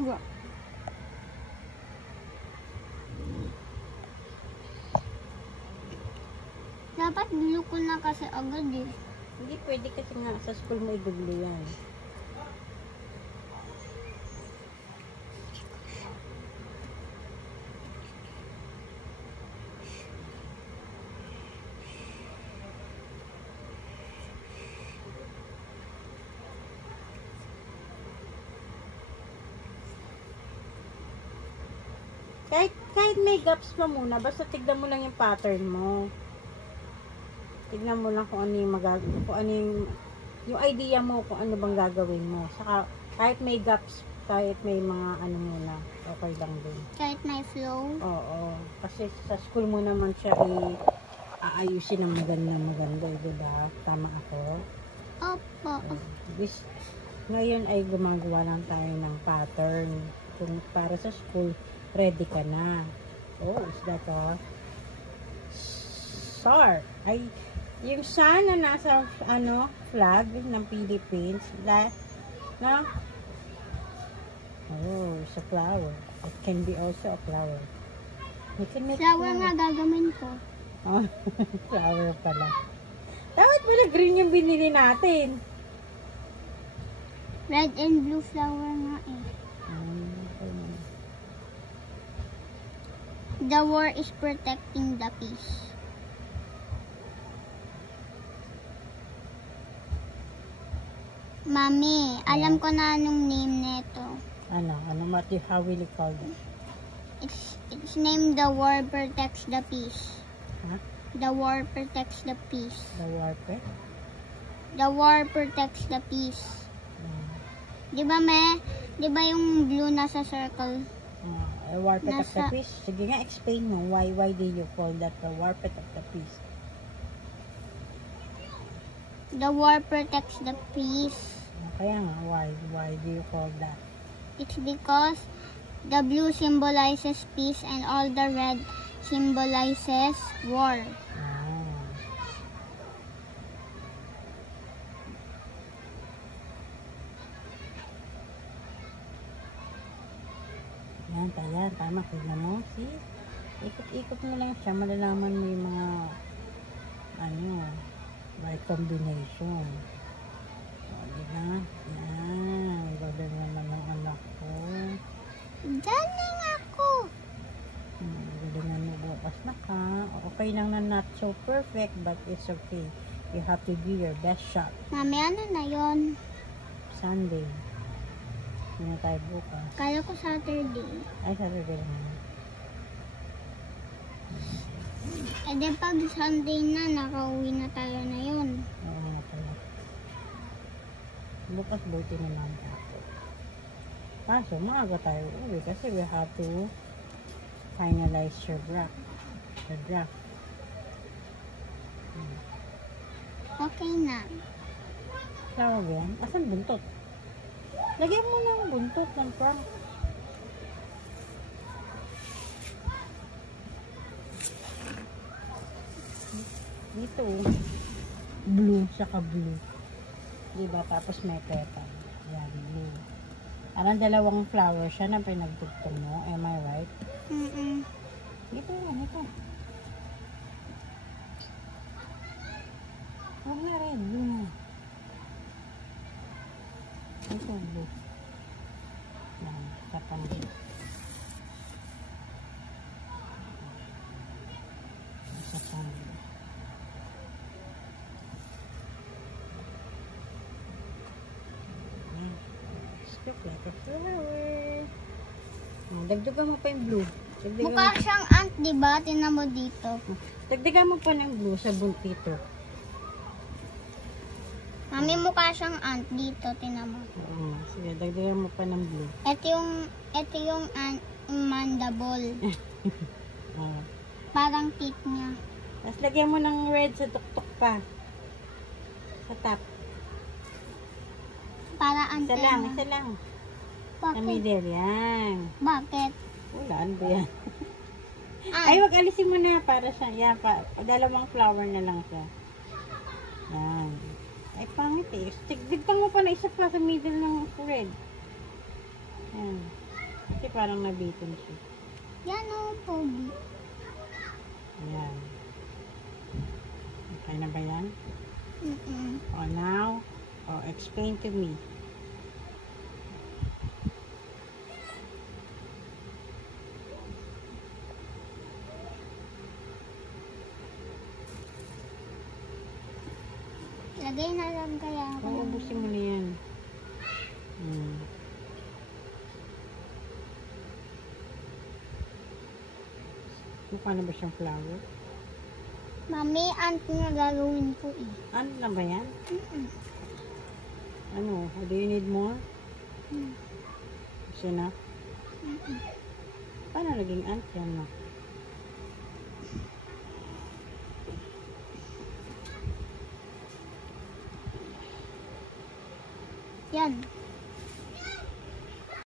Wow. Dapat blue ko na kasi agad eh. Hindi pwede kasi nga sa school mo i-blue yan. Kahit may gaps pa muna, basta tignan mo lang yung pattern mo. Tignan mo lang kung ano yung kung ano yung idea mo kung ano bang gagawin mo. Saka kahit may gaps, kahit may mga ano muna, okay lang din. Kahit may flow? Oo. Kasi sa school mo naman siya aayusin ng maganda, diba? Tama ako? Opo. Ngayon ay gumagawa lang tayo ng pattern. Kung para sa school, ready ka na. Oh, is that a SAR? Ay, yung sun na nasa flag ng Philippines, no? Oh, it's a flower. It can be also a flower. You can make flower nga gagawin ko. Oh, flower pala. Dapat pala green yung binili natin. Red and blue flower nga eh. The war is protecting the peace. Mami, alam ko na anong name nito. Ano? How will you call it? It's named The War Protects the Peace. Huh? The War Protects the Peace. The war pet? The War Protects the Peace. Di ba yung blue nasa circle? The war protects the peace. Sige nga, explain mo. Why do you call that the war protects the peace? The war protects the peace. Kaya nga, why do you call that? It's because the blue symbolizes peace and all the red symbolizes war. Yan, tama. Tignan mo, see? Ikot-ikot mo lang siya, malalaman mo yung mga right combination. O, diba? Yan, gagawin naman ng anak ko. Galing ako! Gagawin mo bukas na ka. Okay lang na not so perfect, but it's okay. You have to do your best shot. Mami, ano na yon? Sunday. Hindi na tayo bukas. Kala ko Saturday. Ay, Saturday naman. Eh di pag Sunday na, nakauwi na tayo na yun. Oo nga pala. Bukas buti naman ako. Kaso, maaga tayo uwi kasi we have to finalize your draft. The draft. Okay na. Flower ba yan? Asan buntot? Lagyan mo ng buntot ng prank. Dito. Blue, saka blue. Diba? Tapos may petal. Yan, blue. Parang dalawang flower siya na pinagtugtong mo. Am I right? Dito yan, ito. Huwag na red, blue na. Ito, blue. Yan, tapang blue. Tapang blue. Look like a flower. Dagdagan mo pa yung blue. Mukha siyang ant, diba? Tingnan mo dito. Dagdagan mo pa ng blue sa buntito. Mami, mukha siyang ant dito. Tingnan mo. Oo, sige, dagdagan mo pa ng blue. Ito yung ant mandible. Parang teeth niya. Tapos lagyan mo ng red sa tuktok pa. Sa top. Para antena. Isa lang. Bakit? Sa middle, yan. Bakit? Wala, ano ba yan? Ay, wag alisin mo na para siya. Yan, dalawang flower na lang siya. Yan. Ay, pangit eh. Digtang mo pa na isa pa sa middle ng red. Yan. Kasi parang nabitin siya. Yan o, pogi. Ayan. Okay na ba yan? Mm-mm. Oh, now, explain to me. Lagay na lang kaya ako. Ubusin mo na yan. Mukha na ba siyang flower? Mami, ant nga gagawin ko eh. Ano na ba yan? Mm-mm. Ano? Do you need more? Is enough? Paano naging ant yan, no? Yan.